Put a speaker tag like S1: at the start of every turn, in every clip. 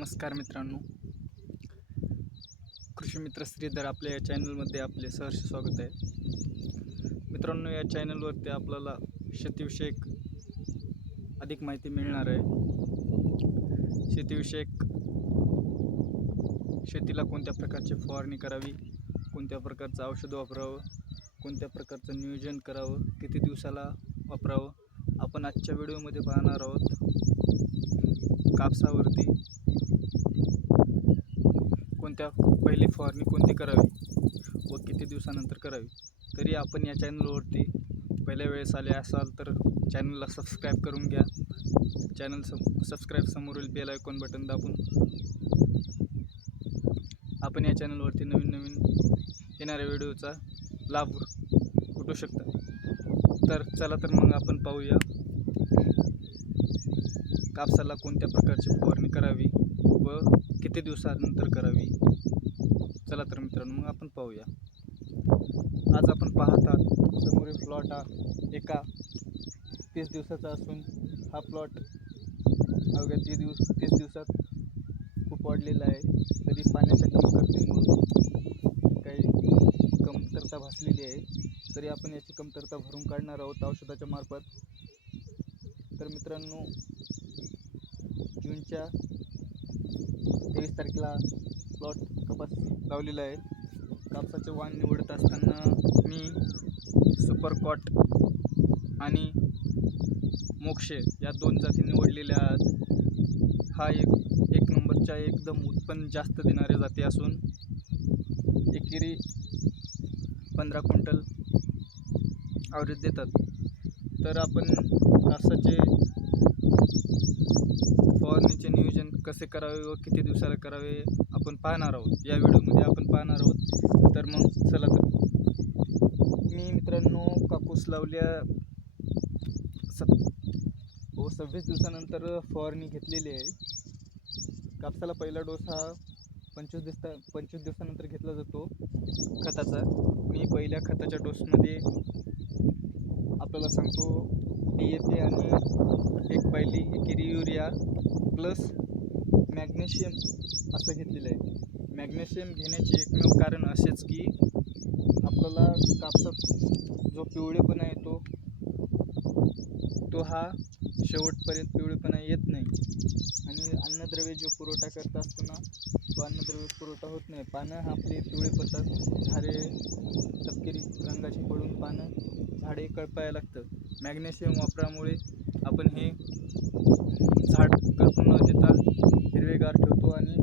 S1: नमस्कार मित्रांनो. कृषी मित्र श्रीधर आपल्या या चॅनलमध्ये आपले सहर्ष स्वागत आहे. मित्रांनो या चॅनलवरती आपल्याला शेतीविषयक अधिक माहिती मिळणार आहे. शेतीविषयक शेतीला कोणत्या प्रकारची फवारणी करावी कोणत्या प्रकारचं औषध वापरावं कोणत्या प्रकारचं नियोजन करावं किती दिवसाला वापरावं आपण आजच्या व्हिडिओमध्ये पाहणार आहोत. कापसावरती कोणत्या पहिली फवारणी कोणती करावी व किती दिवसानंतर करावी? तरी आपण या चॅनलवरती पहिल्या वेळेस आले असाल तर चॅनलला सबस्क्राईब करून घ्या. चॅनल सम सबस्क्राईब समोरील बेल आयकॉन बटन दाबून. आपण या चॅनलवरती नवीन नवीन येणाऱ्या व्हिडिओचा लाभ उठू शकता. तर चला तर मग आपण पाहूया. कापसाला कोणत्या प्रकारची फवारणी करावी व किती दिवसानंतर करावी? चला तर मित्रांनो मग आपण पाहूया. आज आपण पाहतात समोरील प्लॉट हा एका तीस दिवसाचा असून हा प्लॉट अवघ्या तीस दिवस तीस दिवसात खूप वाढलेला आहे. तरी पाण्याच्या कमतरतेमुळे काही कमतरता भासलेली आहे. तरी आपण याची कमतरता भरून काढणार आहोत औषधाच्या मार्फत. तर मित्रांनो जूनच्या तेवीस तारखेला प्लॉट कपास लावलेला आहे. कापसाचे वाण निवडत असताना मी सुपर कॉट आणि मोक्षे या दोन जाती निवडलेल्या आहेत. हा एक एक नंबरच्या एकदम उत्पन्न जास्त देणाऱ्या जाती असून एकेरी पंधरा क्विंटल आवरेज देतात. तर आपण कापसाचे फवारणीचे नियोजन कसे करावे व किती दिवसाला करावे आपण पाहणार आहोत. या व्हिडिओमध्ये आपण पाहणार आहोत. तर मग चला तर. मी मित्रांनो कापूस लावल्या सत हो सव्वीस दिवसानंतर फवारणी घेतलेली आहे. कापसाला पहिला डोस हा पंचवीस दिवसा पंचवीस दिवसानंतर घेतला जातो खताचा. मी पहिल्या खताच्या डोसमध्ये आपल्याला सांगतो डी ए पी आणि एक पहिली किरी युरिया प्लस मॅग्नेशियम असं घेतलेलं आहे. मॅग्नेशियम घेण्याचे एकमेव कारण असेच की आपल्याला कापसात जो पिवळेपणा येतो तो हा शेवटपर्यंत पिवळेपणा येत नाही. आणि अन्नद्रव्य जो पुरवठा करत असतो ना तो अन्नद्रव्य पुरवठा होत नाही. पानं आपली पिवळे पडतात. झाडे तपकिरी रंगाची पडून पानं झाडे कळपायला लागतं. मॅग्नेशियम वापरामुळे आपण हे झाड कळपून न देता हिरवेगार ठेवतो आणि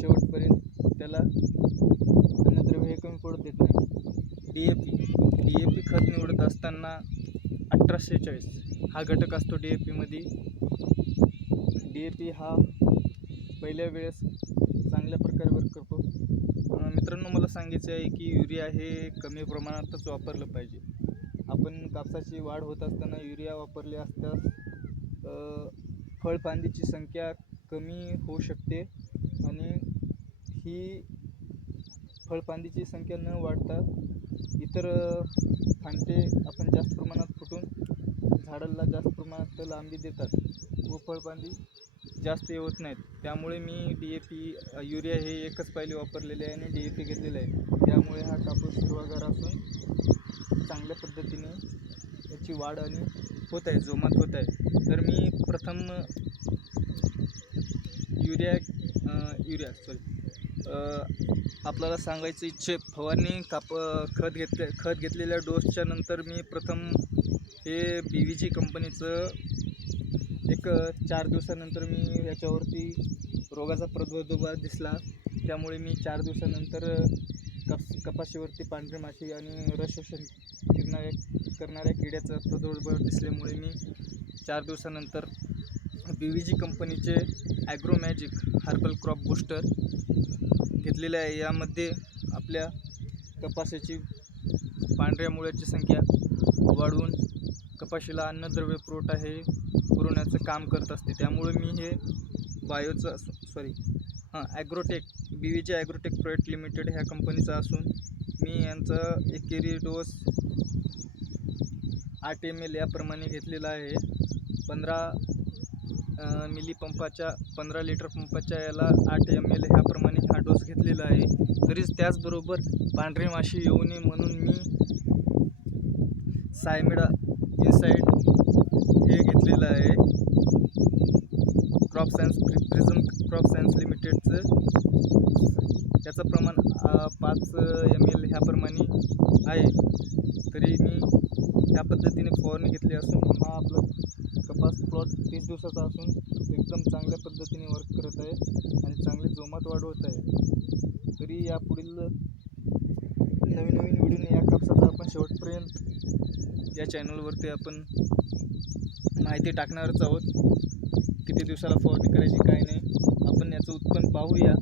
S1: शेवटपर्यंत त्याला अन्नद्रव्य हे कमी पडू देत नाही. D A P. D A P खत निवडत असताना अठराशे चाळीस. हा घटक असतो डी ए पीमध्ये डी ए पी हा पहिल्या वेळेस चांगल्या प्रकारे वर्क करतो. मित्रांनो मला सांगायचं आहे की युरिया हे कमी प्रमाणातच वापरलं पाहिजे. आपण कापसाची वाढ होत असताना युरिया वापरले असल्यास फळफांदीची संख्या कमी होऊ शकते आणि ही फळफांदीची संख्या न वाढता इतर फांदे आपण जास्त प्रमाणात फुटून झाडाला जास्त प्रमाणात लांबी देतात व फळपांदी जास्त येत नाहीत. त्यामुळे मी डी ए पी युरिया हे एकच पायले वापरलेले आहे आणि डी ए पी घेतलेलं आहे. त्यामुळे हा कापूस हिरवागार असून चांगल्या पद्धतीने याची वाढ आणि होत आहे जोमात होत आहे. तर मी प्रथम युरिया युरिया सॉरी आपल्याला सांगायचं इच्छे फवारणी काप खत घेतले खत घेतलेल्या डोसच्या नंतर मी प्रथम हे बी व्ही जी कंपनीचं एक चार दिवसानंतर मी याच्यावरती रोगाचा प्रादुर्भाव दिसला. त्यामुळे मी चार दिवसानंतर कप कपाशीवरती पांढरी माशी आणि रस शोषण करणाऱ्या करणाऱ्या किड्याचा प्रादुर्भाव दिसल्यामुळे मी चार दिवसानंतर बी व्ही जी कंपनीचे agro magic herbal crop booster घेतलेले आहे. यामध्ये आपल्या कपाशीची पांढऱ्या मुळ्याची संख्या वाढवून कपाशीला अन्नद्रव्य पुरवठा हे पुरवण्याचं काम करत असते. त्यामुळे मी हे बायोचं सॉरी हां Agrotech B V G Agrotech private limited ह्या कंपनीचा असून मी यांचं एकेरी डोस आठ एम एल याप्रमाणे घेतलेला आहे. पंधरा मिली पंपाच्या पंधरा लिटर पंपाच्या याला आठ एम एल ह्याप्रमाणे हा डोस घेतलेला आहे. तरीच त्याचबरोबर पांढरी माशी येऊ नये म्हणून मी सायमिडा इनसाईड हे घेतलेलं आहे. क्रॉप सायन्स प्रि प्रिझम क्रॉप सायन्स लिमिटेडचं. त्याचं प्रमाण पाच एम एल ह्याप्रमाणे आहे. तरी मी ह्या पद्धतीने फवारणी घेतली असून हा आपलं प्लॉट तीस दिवसाचा असून एकदम चांगल्या पद्धतीने वर्क करत आहे आणि चांगली जोमात वाढ होत आहे. तरी यापुढील नवीन नवीन व्हिडिओने या कापसाचा आपण शेवटपर्यंत या चॅनलवरती आपण माहिती टाकणारच आहोत. किती दिवसाला फवारणी करायची काय नाही आपण याचं उत्पन्न पाहूया.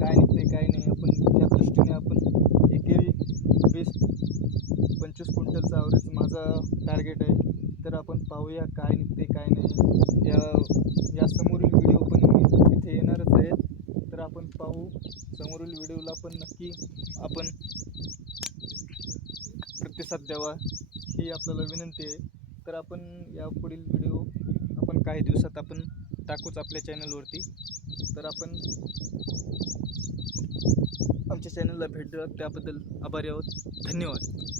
S1: काय निघते काय नाही आपण त्या दृष्टीने आपण एकेरी वीस पंचवीस क्विंटलचा ॲव्हरेज माझा टार्गेट आहे. तर आपण पाहूया काय निघते काय नाही. या या समोरील व्हिडिओ पण मी इथे येणारच आहेत. तर आपण पाहू समोरील व्हिडिओला पण नक्की आपण प्रतिसाद द्यावा ही आपल्याला विनंती आहे. तर आपण या पुढील व्हिडिओ आपण काही दिवसात आपण टाकूच आपल्या चॅनलवरती तर आपण आमच्या चॅनलला भेट द्या त्याबद्दल आभारी आहोत. धन्यवाद.